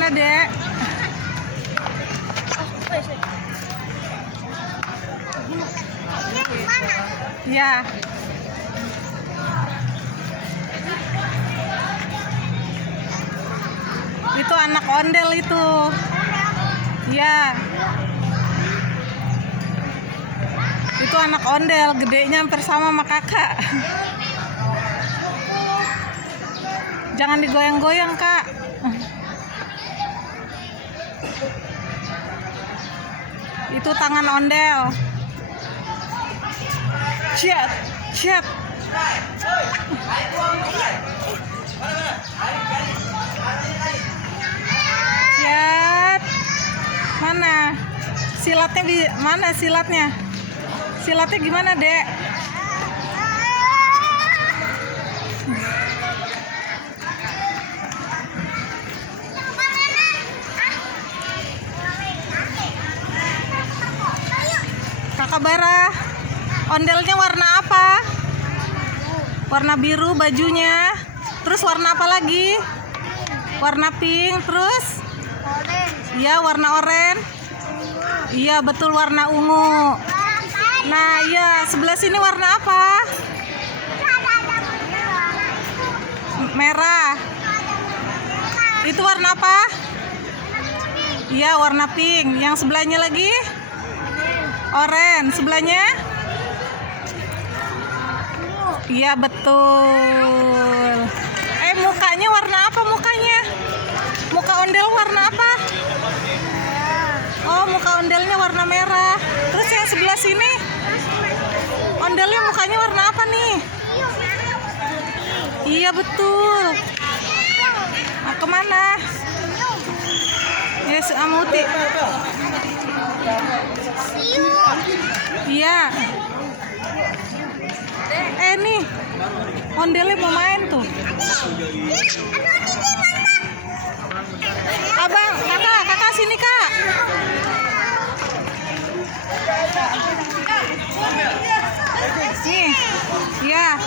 sana, Dek. Ya. Itu anak ondel itu. Ya. Itu anak ondel, gedenya hampir sama kakak. Jangan digoyang-goyang, Kak. Itu tangan ondel. Ciat, ciat. Ciat. Mana? Silatnya di mana silatnya? Silatnya gimana, Dek? Kakak Bara, ondelnya warna apa? Warna biru bajunya. Terus warna apa lagi? Warna pink. Terus? Iya, warna oranye. Iya, betul, warna ungu. Nah, iya, sebelah sini warna apa? Merah. Itu warna apa? Iya, warna pink. Yang sebelahnya lagi? Oranye. Sebelahnya? Iya, betul. Mukanya warna apa mukanya? Muka ondel warna apa? Oh, muka ondelnya warna merah. Terus yang sebelah sini? Ondelnya mukanya warna apa nih? Iya, betul. Nah, kemana? Yes, Amuti. Iya. Nih, ondelnya mau main tuh. Abang, kakak sini, Kak. Nih, ya.